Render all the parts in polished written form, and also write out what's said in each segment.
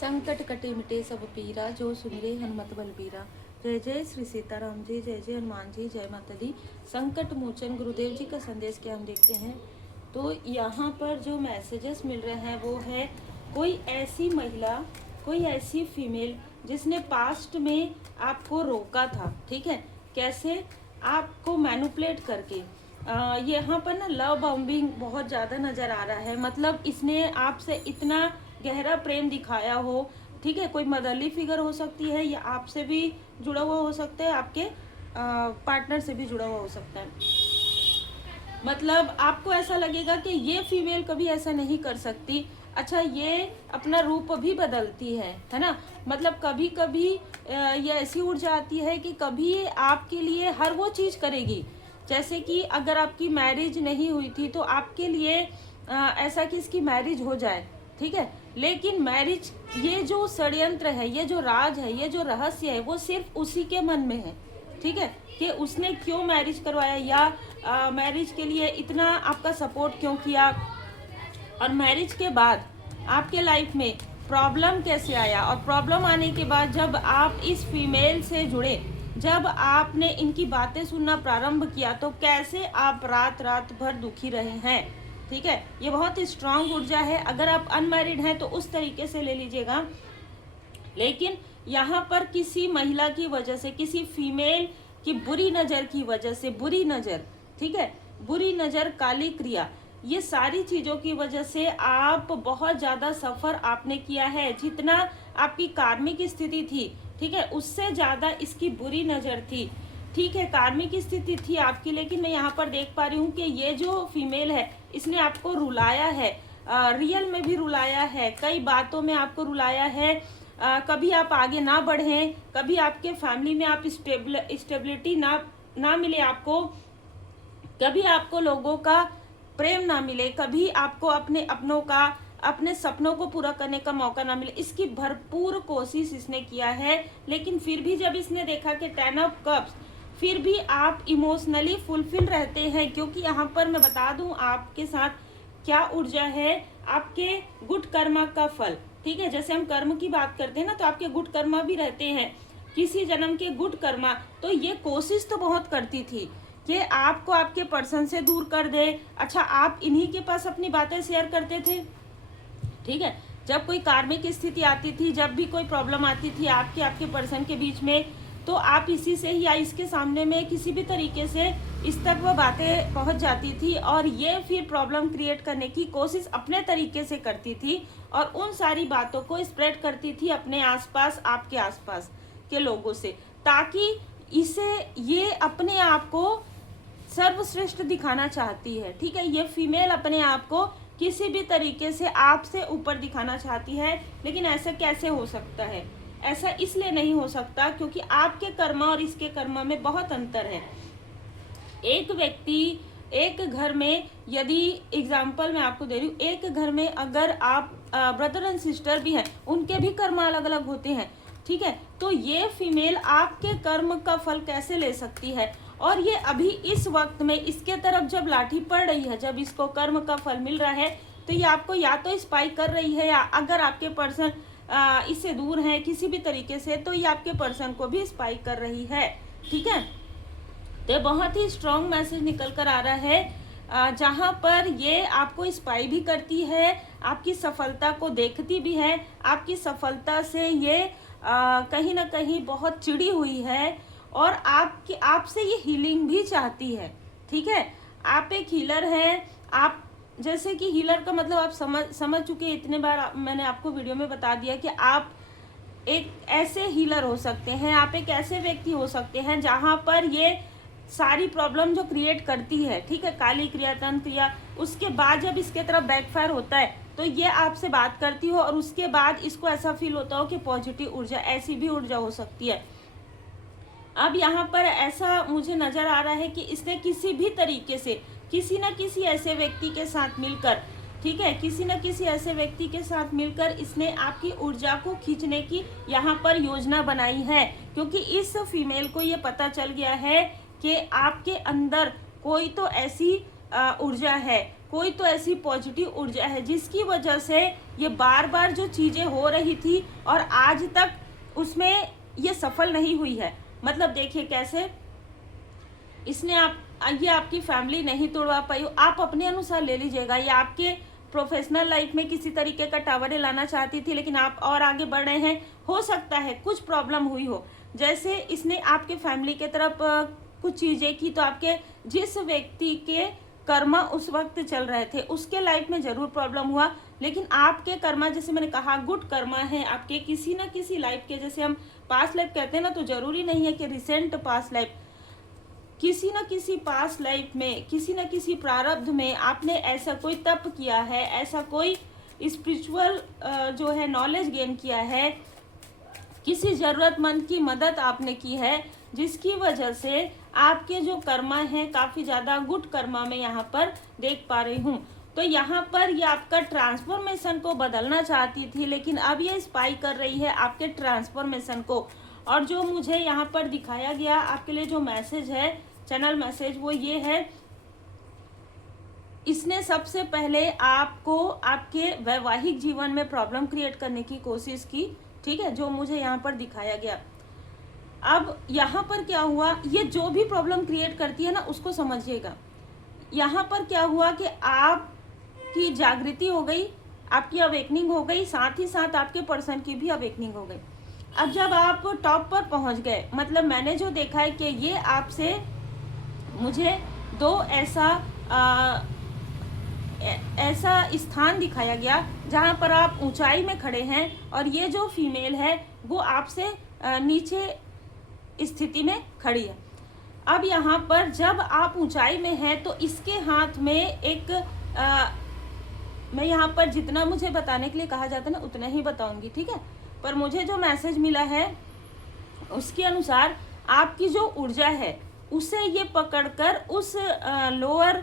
संकट कटे मिटे सब पीरा, जो सुमिरे हनुमत बलबीरा। जय जय श्री सीताराम जी, जय जय हनुमान जी, जय माता दी। संकट मोचन गुरुदेव जी का संदेश क्या हम देखते हैं। तो यहाँ पर जो मैसेजेस मिल रहे हैं वो है कोई ऐसी महिला, कोई ऐसी फीमेल जिसने पास्ट में आपको रोका था, ठीक है, कैसे आपको मैनिपुलेट करके। यहाँ पर ना लव बॉम्बिंग बहुत ज़्यादा नज़र आ रहा है। मतलब इसने आपसे इतना गहरा प्रेम दिखाया हो, ठीक है, कोई मदरली फिगर हो सकती है या आपसे भी जुड़ा हुआ हो सकता है, आपके पार्टनर से भी जुड़ा हुआ हो सकता है। मतलब आपको ऐसा लगेगा कि ये फीमेल कभी ऐसा नहीं कर सकती। अच्छा, ये अपना रूप भी बदलती है ना। मतलब कभी कभी ये ऐसी ऊर्जा आती है कि कभी आपके लिए हर वो चीज़ करेगी, जैसे कि अगर आपकी मैरिज नहीं हुई थी तो आपके लिए ऐसा कि इसकी मैरिज हो जाए, ठीक है। लेकिन मैरिज, ये जो षड्यंत्र है, ये जो राज है, ये जो रहस्य है, वो सिर्फ उसी के मन में है, ठीक है, कि उसने क्यों मैरिज करवाया या मैरिज के लिए इतना आपका सपोर्ट क्यों किया। और मैरिज के बाद आपके लाइफ में प्रॉब्लम कैसे आया, और प्रॉब्लम आने के बाद जब आप इस फीमेल से जुड़े, जब आपने इनकी बातें सुनना प्रारंभ किया, तो कैसे आप रात रात भर दुखी रहे हैं, ठीक है। ये बहुत ही स्ट्रांग ऊर्जा है। अगर आप अनमैरिड हैं तो उस तरीके से ले लीजिएगा। लेकिन यहाँ पर किसी महिला की वजह से, किसी फीमेल की बुरी नज़र की वजह से, बुरी नज़र, ठीक है, बुरी नज़र, काली क्रिया, ये सारी चीज़ों की वजह से आप बहुत ज़्यादा सफ़र आपने किया है। जितना आपकी कार्मिक स्थिति थी, ठीक है, उससे ज़्यादा इसकी बुरी नज़र थी, ठीक है। कार्मिक स्थिति थी आपकी, लेकिन मैं यहाँ पर देख पा रही हूँ कि ये जो फीमेल है इसने आपको रुलाया है, रियल में भी रुलाया है, कई बातों में आपको रुलाया है। कभी आप आगे ना बढ़ें, कभी आपके फैमिली में आप स्टेबिलिटी ना मिले आपको, कभी आपको लोगों का प्रेम ना मिले, कभी आपको अपने अपनों का, अपने सपनों को पूरा करने का मौका ना मिले। इसकी भरपूर कोशिश इसने किया है, लेकिन फिर भी जब इसने देखा कि 10 ऑफ कप्स, फिर भी आप इमोशनली फुलफिल रहते हैं। क्योंकि यहाँ पर मैं बता दूं आपके साथ क्या ऊर्जा है, आपके गुड कर्मा का फल, ठीक है। जैसे हम कर्म की बात करते हैं ना, तो आपके गुड कर्मा भी रहते हैं, किसी जन्म के गुड कर्मा। तो ये कोशिश तो बहुत करती थी कि आपको आपके पर्सन से दूर कर दे। अच्छा, आप इन्हीं के पास अपनी बातें शेयर करते थे, ठीक है। जब कोई कार्मिक स्थिति आती थी, जब भी कोई प्रॉब्लम आती थी आपके पर्सन के बीच में, तो आप इसी से ही या इसके सामने में किसी भी तरीके से इस तक वो बातें पहुंच जाती थी, और ये फिर प्रॉब्लम क्रिएट करने की कोशिश अपने तरीके से करती थी, और उन सारी बातों को स्प्रेड करती थी अपने आसपास, आपके आसपास के लोगों से, ताकि इसे, ये अपने आप को सर्वश्रेष्ठ दिखाना चाहती है, ठीक है। ये फीमेल अपने आप को किसी भी तरीके से आपसे ऊपर दिखाना चाहती है। लेकिन ऐसा कैसे हो सकता है? ऐसा इसलिए नहीं हो सकता क्योंकि आपके कर्मा और इसके कर्मा में बहुत अंतर है। एक व्यक्ति एक घर में, यदि एग्जाम्पल मैं आपको दे रही हूँ, एक घर में अगर आप ब्रदर एंड सिस्टर भी हैं, उनके भी कर्म अलग अलग होते हैं, ठीक है। तो ये फीमेल आपके कर्म का फल कैसे ले सकती है? और ये अभी इस वक्त में इसके तरफ जब लाठी पड़ रही है, जब इसको कर्म का फल मिल रहा है, तो ये आपको या तो स्पाई कर रही है, या अगर आपके पर्सन इससे दूर हैं किसी भी तरीके से, तो ये आपके पर्सन को भी स्पाई कर रही है, ठीक है। तो बहुत ही स्ट्रॉन्ग मैसेज निकल कर आ रहा है, जहाँ पर ये आपको स्पाई भी करती है, आपकी सफलता को देखती भी है, आपकी सफलता से ये कहीं ना कहीं बहुत चिड़ी हुई है, और आपसे ये हीलिंग भी चाहती है, ठीक है। आप एक हीलर हैं। आप, जैसे कि हीलर का मतलब आप समझ चुके हैं, इतने बार मैंने आपको वीडियो में बता दिया कि आप एक ऐसे हीलर हो सकते हैं, आप एक ऐसे व्यक्ति हो सकते हैं जहां पर ये सारी प्रॉब्लम जो क्रिएट करती है, ठीक है, काली क्रिया, तंत्र क्रिया, उसके बाद जब इसके तरफ बैकफायर होता है तो ये आपसे बात करती हो, और उसके बाद इसको ऐसा फील होता हो कि पॉजिटिव ऊर्जा, ऐसी भी ऊर्जा हो सकती है। अब यहाँ पर ऐसा मुझे नजर आ रहा है कि इसने किसी भी तरीके से किसी न किसी ऐसे व्यक्ति के साथ मिलकर, ठीक है, किसी न किसी ऐसे व्यक्ति के साथ मिलकर इसने आपकी ऊर्जा को खींचने की यहाँ पर योजना बनाई है। क्योंकि इस फीमेल को ये पता चल गया है कि आपके अंदर कोई तो ऐसी ऊर्जा है, कोई तो ऐसी पॉजिटिव ऊर्जा है जिसकी वजह से ये बार बार जो चीज़ें हो रही थी और आज तक उसमें ये सफल नहीं हुई है। मतलब देखिए कैसे इसने ये आपकी फैमिली नहीं तोड़वा पाई, आप अपने अनुसार ले लीजिएगा। या आपके प्रोफेशनल लाइफ में किसी तरीके का टावर लाना चाहती थी लेकिन आप और आगे बढ़ रहे हैं, हो सकता है कुछ प्रॉब्लम हुई हो। जैसे इसने आपके फैमिली के तरफ कुछ चीज़ें की, तो आपके जिस व्यक्ति के कर्मा उस वक्त चल रहे थे उसके लाइफ में ज़रूर प्रॉब्लम हुआ, लेकिन आपके कर्मा, जैसे मैंने कहा, गुड कर्मा है आपके किसी न किसी लाइफ के। जैसे हम पास्ट लाइफ कहते हैं ना, तो ज़रूरी नहीं है कि रिसेंट पास्ट लाइफ, किसी न किसी पास्ट लाइफ में, किसी न किसी प्रारब्ध में आपने ऐसा कोई तप किया है, ऐसा कोई स्पिरिचुअल जो है नॉलेज गेन किया है, किसी ज़रूरतमंद की मदद आपने की है, जिसकी वजह से आपके जो कर्मा हैं काफ़ी ज़्यादा गुड कर्मा में यहाँ पर देख पा रही हूँ। तो यहाँ पर ये आपका ट्रांसफॉर्मेशन को बदलना चाहती थी, लेकिन अब ये स्पाई कर रही है आपके ट्रांसफॉर्मेशन को। और जो मुझे यहाँ पर दिखाया गया आपके लिए जो मैसेज है, चैनल मैसेज, वो ये है, इसने सबसे पहले आपको आपके वैवाहिक जीवन में प्रॉब्लम क्रिएट करने की कोशिश की, ठीक है, जो मुझे यहाँ पर दिखाया गया। अब यहाँ पर क्या हुआ, ये जो भी प्रॉब्लम क्रिएट करती है ना, उसको समझिएगा। यहाँ पर क्या हुआ कि आपकी जागृति हो गई, आपकी अवेकनिंग हो गई, साथ ही साथ आपके पर्सन की भी अवेकनिंग हो गई। अब जब आप टॉप पर पहुँच गए, मतलब मैंने जो देखा है कि ये आपसे, मुझे दो ऐसा स्थान दिखाया गया जहाँ पर आप ऊंचाई में खड़े हैं और ये जो फीमेल है वो आपसे नीचे स्थिति में खड़ी है। अब यहाँ पर जब आप ऊंचाई में हैं तो इसके हाथ में एक मैं यहाँ पर जितना मुझे बताने के लिए कहा जाता है ना उतना ही बताऊंगी, ठीक है। पर मुझे जो मैसेज मिला है उसके अनुसार आपकी जो ऊर्जा है उसे ये पकड़कर उस लोअर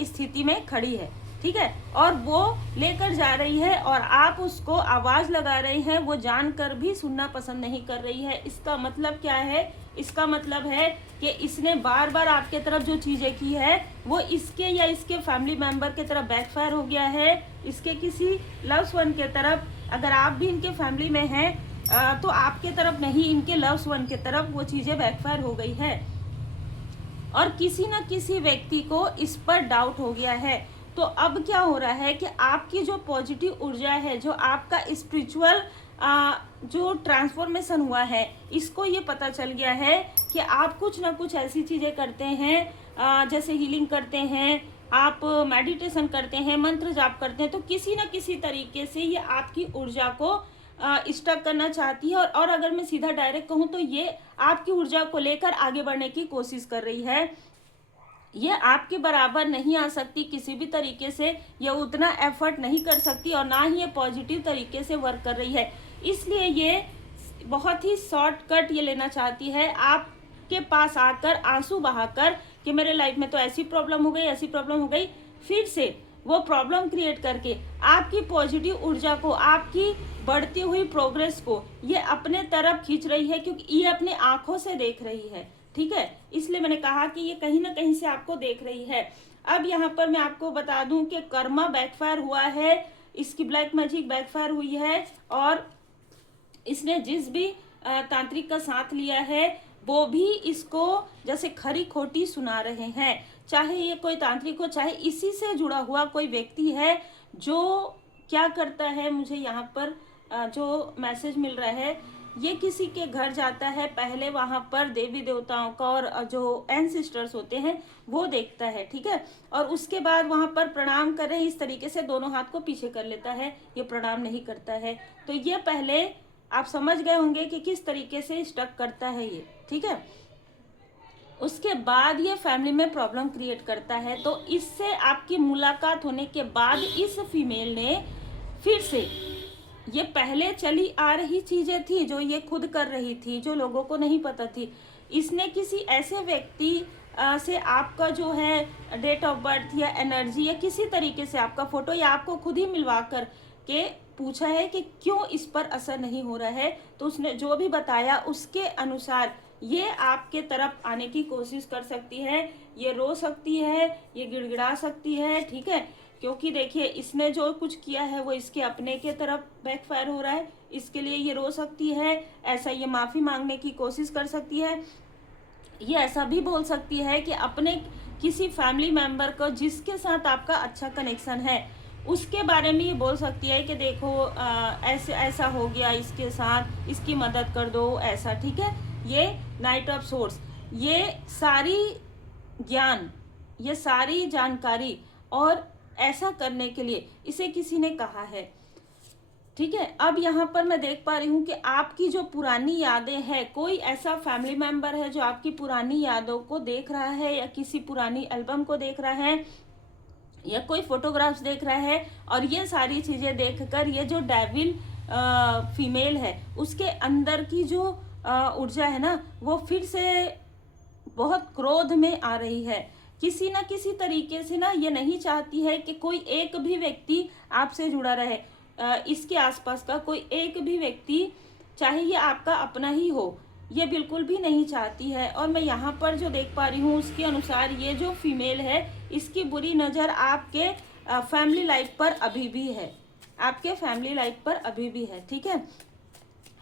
स्थिति में खड़ी है, ठीक है, और वो लेकर जा रही है और आप उसको आवाज़ लगा रहे हैं, वो जानकर भी सुनना पसंद नहीं कर रही है। इसका मतलब क्या है? इसका मतलब है कि इसने बार बार आपके तरफ जो चीज़ें की है वो इसके या इसके फैमिली मेम्बर के तरफ बैकफायर हो गया है, इसके किसी लव्स वन के तरफ। अगर आप भी इनके फैमिली में हैं तो आपके तरफ नहीं, इनके लव्स वन के तरफ वो चीज़ें बैकफायर हो गई है और किसी न किसी व्यक्ति को इस पर डाउट हो गया है। तो अब क्या हो रहा है कि आपकी जो पॉजिटिव ऊर्जा है, जो आपका स्पिरिचुअल जो ट्रांसफॉर्मेशन हुआ है, इसको ये पता चल गया है कि आप कुछ ना कुछ ऐसी चीज़ें करते हैं, जैसे हीलिंग करते हैं, आप मेडिटेशन करते हैं, मंत्र जाप करते हैं, तो किसी न किसी तरीके से ये आपकी ऊर्जा को स्टक करना चाहती है। और अगर मैं सीधा डायरेक्ट कहूँ तो ये आपकी ऊर्जा को लेकर आगे बढ़ने की कोशिश कर रही है। ये आपके बराबर नहीं आ सकती किसी भी तरीके से, ये उतना एफर्ट नहीं कर सकती और ना ही ये पॉजिटिव तरीके से वर्क कर रही है। इसलिए ये बहुत ही शॉर्टकट ये लेना चाहती है आपके पास आकर, आंसू बहाकर कि मेरे लाइफ में तो ऐसी प्रॉब्लम हो गई, ऐसी प्रॉब्लम हो गई, फिर से वो प्रॉब्लम क्रिएट करके आपकी पॉजिटिव ऊर्जा को, आपकी बढ़ती हुई प्रोग्रेस को ये अपने तरफ खींच रही है, क्योंकि ये अपने आंखों से देख रही है, ठीक है। इसलिए मैंने कहा कि ये कहीं ना कहीं से आपको देख रही है। अब यहाँ पर मैं आपको बता दूं कि कर्मा बैकफायर हुआ है, इसकी ब्लैक मैजिक बैकफायर हुई है और इसने जिस भी तांत्रिक का साथ लिया है वो भी इसको जैसे खरी खोटी सुना रहे हैं। चाहे ये कोई तांत्रिक हो, चाहे इसी से जुड़ा हुआ कोई व्यक्ति है, जो क्या करता है, मुझे यहाँ पर जो मैसेज मिल रहा है, ये किसी के घर जाता है, पहले वहाँ पर देवी देवताओं का और जो एंसेस्टर्स होते हैं वो देखता है, ठीक है, और उसके बाद वहाँ पर प्रणाम कर रहे हैं, इस तरीके से दोनों हाथ को पीछे कर लेता है, ये प्रणाम नहीं करता है। तो ये पहले आप समझ गए होंगे कि किस तरीके से स्टक करता है ये, ठीक है। उसके बाद ये फैमिली में प्रॉब्लम क्रिएट करता है। तो इससे आपकी मुलाकात होने के बाद इस फीमेल ने फिर से, ये पहले चली आ रही चीज़ें थी जो ये खुद कर रही थी, जो लोगों को नहीं पता थी, इसने किसी ऐसे व्यक्ति से आपका जो है डेट ऑफ बर्थ या एनर्जी या किसी तरीके से आपका फ़ोटो या आपको खुद ही मिलवा कर के पूछा है कि क्यों इस पर असर नहीं हो रहा है। तो उसने जो भी बताया उसके अनुसार ये आपके तरफ आने की कोशिश कर सकती है, ये रो सकती है, ये गिड़गिड़ा सकती है, ठीक है। क्योंकि देखिए इसने जो कुछ किया है वो इसके अपने के तरफ बैकफायर हो रहा है, इसके लिए ये रो सकती है, ऐसा ये माफ़ी मांगने की कोशिश कर सकती है। ये ऐसा भी बोल सकती है कि अपने किसी फैमिली मेंबर को जिसके साथ आपका अच्छा कनेक्शन है उसके बारे में ये बोल सकती है कि देखो ऐसे ऐसा हो गया इसके साथ, इसकी मदद कर दो, ऐसा, ठीक है। ये नाइट ऑफ सोर्स, ये सारी ज्ञान, ये सारी जानकारी और ऐसा करने के लिए इसे किसी ने कहा है, ठीक है। अब यहाँ पर मैं देख पा रही हूँ कि आपकी जो पुरानी यादें हैं, कोई ऐसा फैमिली मेंबर है जो आपकी पुरानी यादों को देख रहा है या किसी पुरानी एल्बम को देख रहा है या कोई फोटोग्राफ्स देख रहा है, और ये सारी चीजें देखकर ये जो डेविल फीमेल है उसके अंदर की जो ऊर्जा है ना वो फिर से बहुत क्रोध में आ रही है। किसी ना किसी तरीके से ना ये नहीं चाहती है कि कोई एक भी व्यक्ति आपसे जुड़ा रहे, इसके आसपास का कोई एक भी व्यक्ति, चाहे ये आपका अपना ही हो, ये बिल्कुल भी नहीं चाहती है। और मैं यहाँ पर जो देख पा रही हूँ उसके अनुसार ये जो फीमेल है इसकी बुरी नज़र आपके फैमिली लाइफ पर अभी भी है, आपके फैमिली लाइफ पर अभी भी है, ठीक है।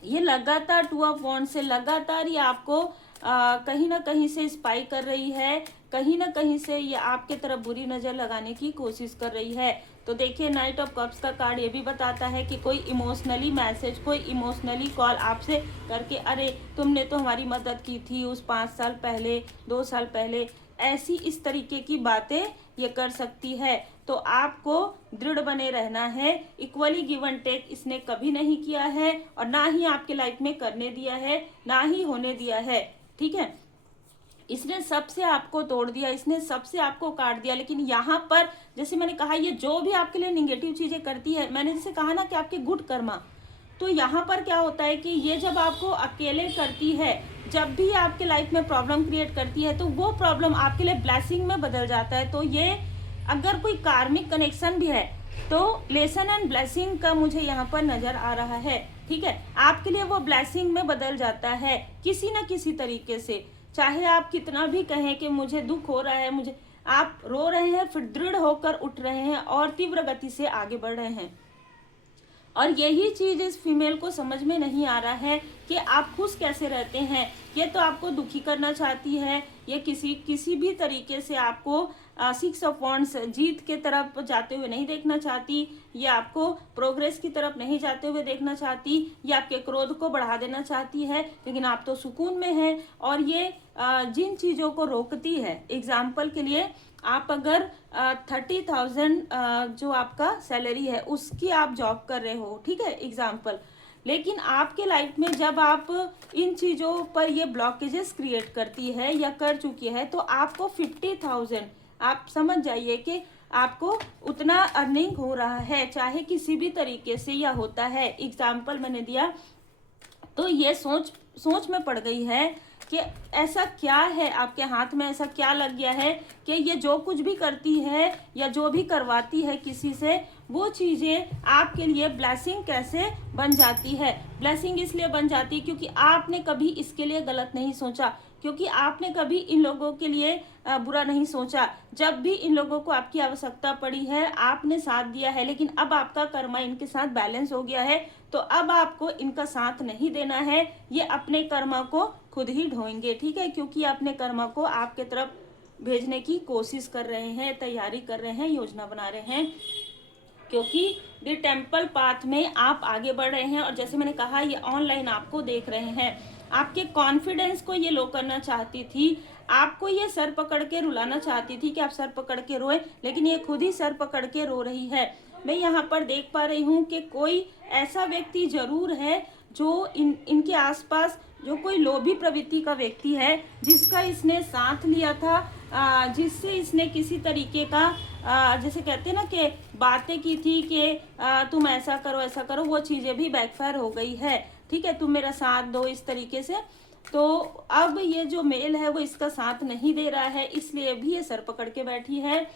ये लगातार 2 ऑफ वॉन्ड से लगातार ये आपको कहीं ना कहीं से स्पाई कर रही है, कहीं ना कहीं से ये आपके तरफ बुरी नज़र लगाने की कोशिश कर रही है। तो देखिए नाइट ऑफ कप्स का कार्ड ये भी बताता है कि कोई इमोशनली मैसेज, कोई इमोशनली कॉल आपसे करके, अरे तुमने तो हमारी मदद की थी उस 5 साल पहले, 2 साल पहले, ऐसी इस तरीके की बातें ये कर सकती है। तो आपको दृढ़ बने रहना है। इक्वली गिव एंड टेक इसने कभी नहीं किया है और ना ही आपके लाइफ में करने दिया है, ना ही होने दिया है, ठीक है। इसने सबसे आपको तोड़ दिया, इसने सबसे आपको काट दिया। लेकिन यहाँ पर जैसे मैंने कहा, ये जो भी आपके लिए निगेटिव चीजें करती है, मैंने जैसे कहा ना कि आपके गुड कर्मा, तो यहाँ पर क्या होता है कि ये जब आपको अकेले करती है, जब भी आपके लाइफ में प्रॉब्लम क्रिएट करती है, तो वो प्रॉब्लम आपके लिए ब्लेसिंग में बदल जाता है। तो ये अगर कोई कार्मिक कनेक्शन भी है तो लेसन एंड ब्लेसिंग का मुझे यहाँ पर नजर आ रहा है, ठीक है। आपके लिए वो ब्लेसिंग में बदल जाता है किसी न किसी तरीके से। चाहे आप कितना भी कहें कि मुझे दुख हो रहा है, मुझे, आप रो रहे हैं, फिर दृढ़ होकर उठ रहे हैं और तीव्र गति से आगे बढ़ रहे हैं। और यही चीज इस फीमेल को समझ में नहीं आ रहा है कि आप खुश कैसे रहते हैं। ये तो आपको दुखी करना चाहती है, ये किसी भी तरीके से आपको 6 ऑफ वॉन्ड्स जीत के तरफ जाते हुए नहीं देखना चाहती, ये आपको प्रोग्रेस की तरफ नहीं जाते हुए देखना चाहती, ये आपके क्रोध को बढ़ा देना चाहती है। लेकिन आप तो सुकून में हैं और ये जिन चीज़ों को रोकती है, एग्जाम्पल के लिए आप अगर 30,000 जो आपका सैलरी है उसकी आप जॉब कर रहे हो, ठीक है, एग्जाम्पल, लेकिन आपके लाइफ में जब आप इन चीज़ों पर ये ब्लॉकेजेस क्रिएट करती है या कर चुकी है, तो आपको 50,000, आप समझ जाइए कि आपको उतना अर्निंग हो रहा है, चाहे किसी भी तरीके से या होता है। एग्जाम्पल मैंने दिया, तो ये सोच में पड़ गई है कि ऐसा क्या है आपके हाथ में, ऐसा क्या लग गया है कि ये जो कुछ भी करती है या जो भी करवाती है किसी से, वो चीज़ें आपके लिए ब्लेसिंग कैसे बन जाती है। ब्लेसिंग इसलिए बन जाती है क्योंकि आपने कभी इसके लिए गलत नहीं सोचा, क्योंकि आपने कभी इन लोगों के लिए बुरा नहीं सोचा। जब भी इन लोगों को आपकी आवश्यकता पड़ी है आपने साथ दिया है, लेकिन अब आपका कर्मा इनके साथ बैलेंस हो गया है, तो अब आपको इनका साथ नहीं देना है। ये अपने कर्मा को खुद ही ढोएंगे, ठीक है, क्योंकि अपने कर्मा को आपके तरफ भेजने की कोशिश कर रहे हैं, तैयारी कर रहे हैं, योजना बना रहे हैं, क्योंकि द टेम्पल पाथ में आप आगे बढ़ रहे हैं। और जैसे मैंने कहा, ये ऑनलाइन आपको देख रहे हैं, आपके कॉन्फिडेंस को ये लो करना चाहती थी, आपको ये सर पकड़ के रुलाना चाहती थी कि आप सर पकड़ के रोए, लेकिन ये खुद ही सर पकड़ के रो रही है। मैं यहाँ पर देख पा रही हूँ कि कोई ऐसा व्यक्ति जरूर है जो इनके आसपास, जो कोई लोभी प्रवृत्ति का व्यक्ति है जिसका इसने साथ लिया था, जिससे इसने किसी तरीके का जैसे कहते हैं ना कि बातें की थी कि तुम ऐसा करो ऐसा करो, वो चीज़ें भी बैकफायर हो गई है, ठीक है, तुम मेरा साथ दो, इस तरीके से। तो अब ये जो मेल है वो इसका साथ नहीं दे रहा है, इसलिए भी ये सर पकड़ के बैठी है,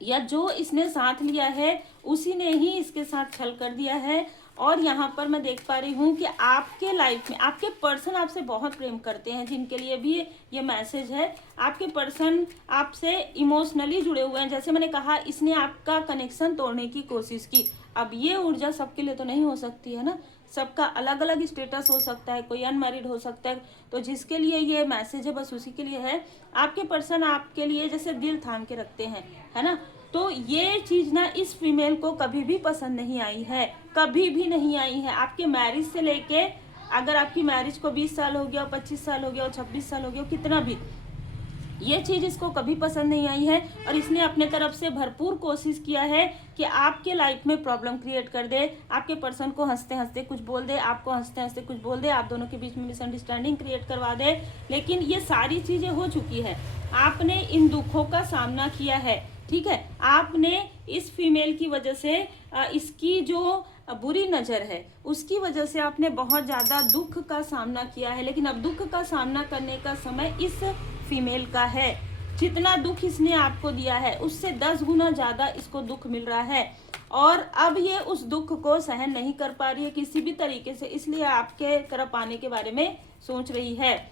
या जो इसने साथ लिया है उसी ने ही इसके साथ छल कर दिया है। और यहाँ पर मैं देख पा रही हूँ कि आपके लाइफ में आपके पर्सन आपसे बहुत प्रेम करते हैं, जिनके लिए भी ये मैसेज है। आपके पर्सन आपसे इमोशनली जुड़े हुए हैं। जैसे मैंने कहा, इसने आपका कनेक्शन तोड़ने की कोशिश की। अब ये ऊर्जा सबके लिए तो नहीं हो सकती है ना, सबका अलग अलग स्टेटस हो सकता है, कोई अनमैरिड हो सकता है। तो जिसके लिए ये मैसेज है बस उसी के लिए है। आपके पर्सन आपके लिए जैसे दिल थाम के रखते हैं, है ना। तो ये चीज ना इस फीमेल को कभी भी पसंद नहीं आई है, कभी भी नहीं आई है। आपके मैरिज से लेके, अगर आपकी मैरिज को 20 साल हो गया, 25 साल हो गया, 26 साल हो गया, कितना भी, ये चीज इसको कभी पसंद नहीं आई है। और इसने अपने तरफ से भरपूर कोशिश किया है कि आपके लाइफ में प्रॉब्लम क्रिएट कर दे, आपके पर्सन को हंसते हंसते कुछ बोल दे, आपको हंसते हंसते कुछ बोल दे, आप दोनों के बीच में मिसअंडरस्टैंडिंग क्रिएट करवा दे। लेकिन ये सारी चीजें हो चुकी है, आपने इन दुखों का सामना किया है, ठीक है। आपने इस फीमेल की वजह से इसकी जो बुरी नजर है उसकी वजह से आपने बहुत ज्यादा दुख का सामना किया है। लेकिन अब दुख का सामना करने का समय इस फीमेल का है। जितना दुख इसने आपको दिया है उससे 10 गुना ज्यादा इसको दुख मिल रहा है। और अब ये उस दुख को सहन नहीं कर पा रही है किसी भी तरीके से, इसलिए आपके तरफ आने के बारे में सोच रही है।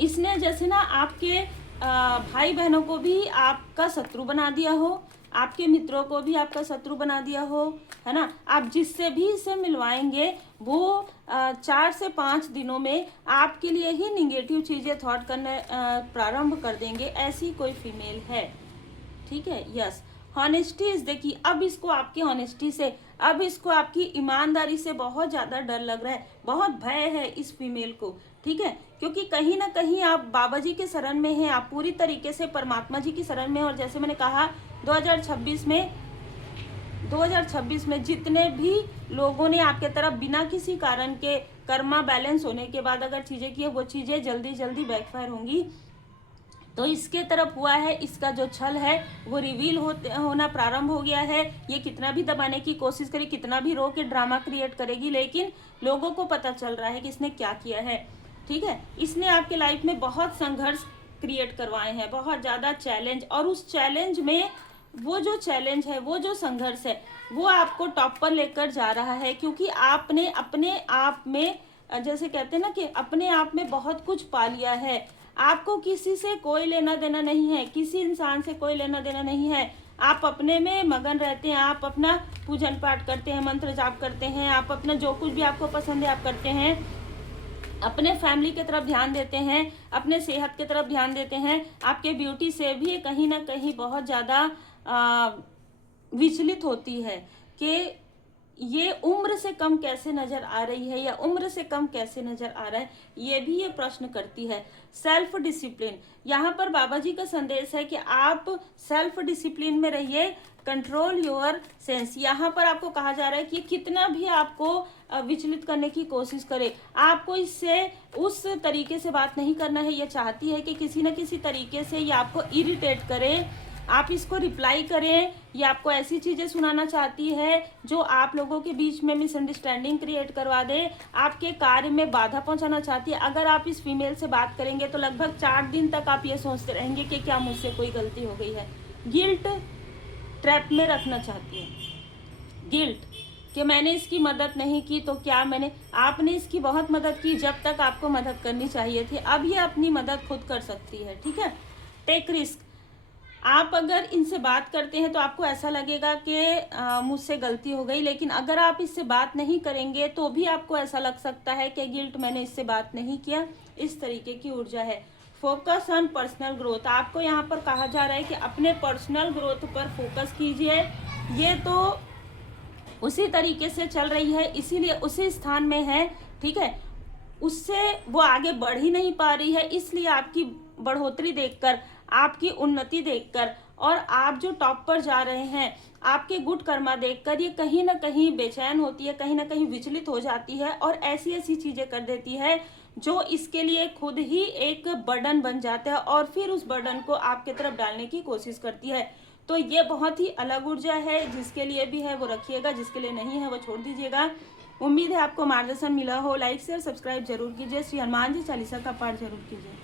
इसने जैसे ना आपके भाई बहनों को भी आपका शत्रु बना दिया हो, आपके मित्रों को भी आपका शत्रु बना दिया हो, है ना। आप जिससे भी इसे मिलवाएंगे वो 4 से 5 दिनों में आपके लिए ही निगेटिव चीजें थॉट करने प्रारंभ कर देंगे। ऐसी कोई फीमेल है, ठीक है। यस, हॉनेस्टी इज देखिए, अब इसको आपकी हॉनेस्टी से, अब इसको आपकी ईमानदारी से बहुत ज्यादा डर लग रहा है, बहुत भय है इस फीमेल को, ठीक है। क्योंकि कहीं ना कहीं आप बाबा जी के शरण में हैं, आप पूरी तरीके से परमात्मा जी की शरण में। और जैसे मैंने कहा 2026 में जितने भी लोगों ने आपके तरफ बिना किसी कारण के कर्मा बैलेंस होने के बाद अगर चीजें की है, वो चीजें जल्दी जल्दी बैकफायर होंगी। तो इसके तरफ हुआ है, इसका जो छल है वो रिवील होना प्रारंभ हो गया है। ये कितना भी दबाने की कोशिश करेगी, कितना भी रो के ड्रामा क्रिएट करेगी, लेकिन लोगों को पता चल रहा है कि इसने क्या किया है, ठीक है। इसने आपके लाइफ में बहुत संघर्ष क्रिएट करवाए हैं, बहुत ज्यादा चैलेंज, और उस चैलेंज में वो जो चैलेंज है, वो जो संघर्ष है, वो आपको टॉप पर लेकर जा रहा है। क्योंकि आपने अपने आप में, जैसे कहते हैं ना कि अपने आप में बहुत कुछ पा लिया है। आपको किसी से कोई लेना देना नहीं है, किसी इंसान से कोई लेना देना नहीं है। आप अपने में मगन रहते हैं, आप अपना पूजन पाठ करते हैं, मंत्र जाप करते हैं, आप अपना जो कुछ भी आपको पसंद है आप करते हैं, अपने फैमिली की तरफ ध्यान देते हैं, अपने सेहत की तरफ ध्यान देते हैं। आपके ब्यूटी से भी कहीं ना कहीं बहुत ज़्यादा विचलित होती है कि ये उम्र से कम कैसे नजर आ रही है, या उम्र से कम कैसे नजर आ रहा है, ये भी ये प्रश्न करती है। सेल्फ डिसिप्लिन, यहाँ पर बाबा जी का संदेश है कि आप सेल्फ डिसिप्लिन में रहिए, कंट्रोल योर सेंस। यहाँ पर आपको कहा जा रहा है कि कितना भी आपको विचलित करने की कोशिश करे, आपको इससे उस तरीके से बात नहीं करना है। ये चाहती है कि किसी न किसी तरीके से ये आपको इरिटेट करे, आप इसको रिप्लाई करें। ये आपको ऐसी चीजें सुनाना चाहती है जो आप लोगों के बीच में मिसअंडरस्टैंडिंग क्रिएट करवा दे, आपके कार्य में बाधा पहुंचाना चाहती है। अगर आप इस फीमेल से बात करेंगे तो लगभग 4 दिन तक आप ये सोचते रहेंगे कि क्या मुझसे कोई गलती हो गई है। गिल्ट ट्रैप में रखना चाहती है, गिल्ट कि मैंने इसकी मदद नहीं की तो क्या आपने इसकी बहुत मदद की जब तक आपको मदद करनी चाहिए थी, अब ये अपनी मदद खुद कर सकती है, ठीक है। टेक रिस्क, आप अगर इनसे बात करते हैं तो आपको ऐसा लगेगा कि मुझसे गलती हो गई, लेकिन अगर आप इससे बात नहीं करेंगे तो भी आपको ऐसा लग सकता है कि गिल्ट, मैंने इससे बात नहीं किया, इस तरीके की ऊर्जा है। फोकस ऑन पर्सनल ग्रोथ, आपको यहाँ पर कहा जा रहा है कि अपने पर्सनल ग्रोथ पर फोकस कीजिए। ये तो उसी तरीके से चल रही है, इसीलिए उसी स्थान में है, ठीक है। उससे वो आगे बढ़ ही नहीं पा रही है, इसलिए आपकी बढ़ोतरी देखकर, आपकी उन्नति देखकर, और आप जो टॉप पर जा रहे हैं, आपके गुड कर्मा देखकर ये कहीं ना कहीं बेचैन होती है, कहीं ना कहीं विचलित हो जाती है, और ऐसी ऐसी चीजें कर देती है जो इसके लिए खुद ही एक बर्डन बन जाता है, और फिर उस बर्डन को आपके तरफ डालने की कोशिश करती है। तो ये बहुत ही अलग ऊर्जा है, जिसके लिए भी है वो रखिएगा, जिसके लिए नहीं है वो छोड़ दीजिएगा। उम्मीद है आपको मार्गदर्शन मिला हो। लाइक शेयर सब्सक्राइब जरूर कीजिए। श्री हनुमान जी चालीसा का पाठ जरूर कीजिए।